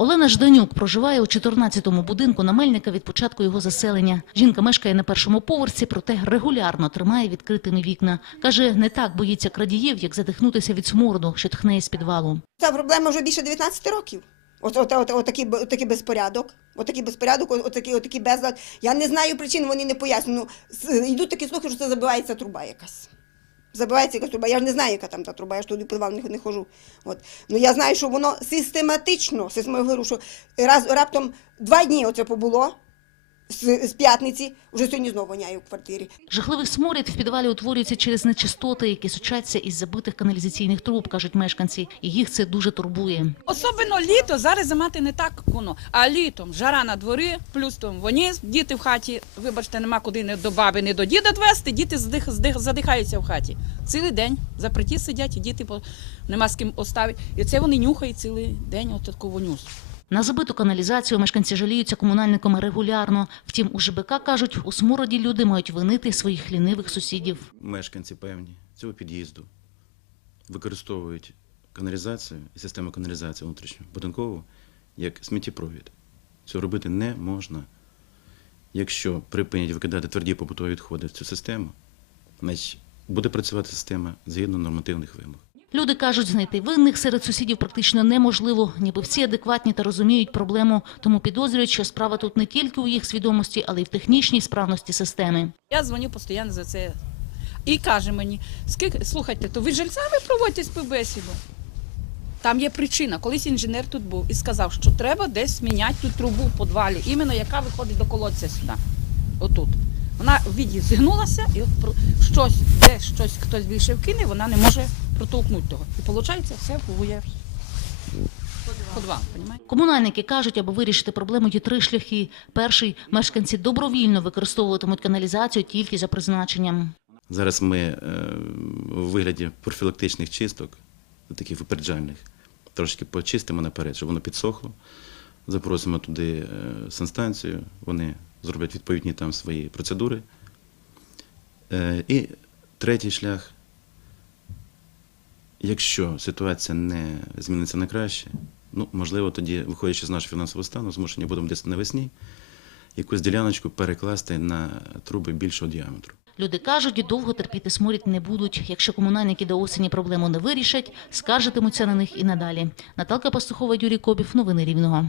Олена Жданюк проживає у 14-му будинку на Мельника від початку його заселення. Жінка мешкає на першому поверсі, проте регулярно тримає відкритими вікна. Каже, не так боїться крадіїв, як задихнутися від смороду, що тхне із підвалу. Ця проблема вже більше 19 років. От, такий, безпорядок, от такий безпорядок, от такий безлад. Я не знаю причин, вони не пояснюють. Ну, йдуть такі слухи, що це забивається труба якась. Забивається якась труба. Я ж не знаю, яка там та труба, я ж туди підвал не, не хожу. Ну я знаю, що воно систематично, систематично, я говорю, що раз, раптом два дні оце побуло з, з п'ятниці, вже сьогодні знову воняє в квартирі. Жахливий сморід в підвалі утворюється через нечистоти, які сочаться із забитих каналізаційних труб, кажуть мешканці, і їх це дуже турбує. Особливо літо, зараз зимати не так воно. А літом жара на дворі, плюс там вони, діти в хаті, вибачте, нема куди не до баби, не до діда двести, діти здих, здих, задихаються в хаті. Цілий день заприті сидять, і діти по- нема з ким оставити. І це вони нюхають цілий день от таку воню. На забиту каналізацію мешканці жаліються комунальниками регулярно. Втім, у ЖБК кажуть, у смороді люди мають винити своїх лінивих сусідів. мешканці певні цього під'їзду використовують каналізацію і систему каналізації внутрішню будинкову як сміттєпровід. Цього робити не можна. Якщо припинять викидати тверді побутові відходи в цю систему, значить буде працювати система згідно нормативних вимог. Люди кажуть, знайти винних серед сусідів практично неможливо, ніби всі адекватні та розуміють проблему, тому підозрюють, що справа тут не тільки у їх свідомості, але й в технічній справності системи. Я дзвоню постійно за це. І каже мені, скільки, слухайте, то ви жильцями проводите співбесіду? Там є причина. Колись інженер тут був і сказав, що треба десь міняти ту трубу в підвалі, іменно яка виходить до колодця сюди. Отут. Вона зігнулася, і от щось, де щось хтось більше вкине, вона не може протолкнути того. І виходить, все в розумієте? Комунальники кажуть, аби вирішити проблему, є три шляхи. Перший – мешканці добровільно використовуватимуть каналізацію тільки за призначенням. Зараз ми е, у вигляді профілактичних чисток, таких випереджальних, трошки почистимо наперед, щоб воно підсохло. Запросимо туди е, санстанцію, вони зроблять відповідні там свої процедури. Е, і третій шлях. Якщо ситуація не зміниться на краще, ну, можливо, тоді, виходячи з нашого фінансового стану, змушені будемо десь навесні якусь діляночку перекласти на труби більшого діаметру. Люди кажуть, довго терпіти сморід не будуть. Якщо комунальники до осені проблему не вирішать, скаржитимуться на них і надалі. Наталка Пастухова, Юрій Кобів. Новини Рівного.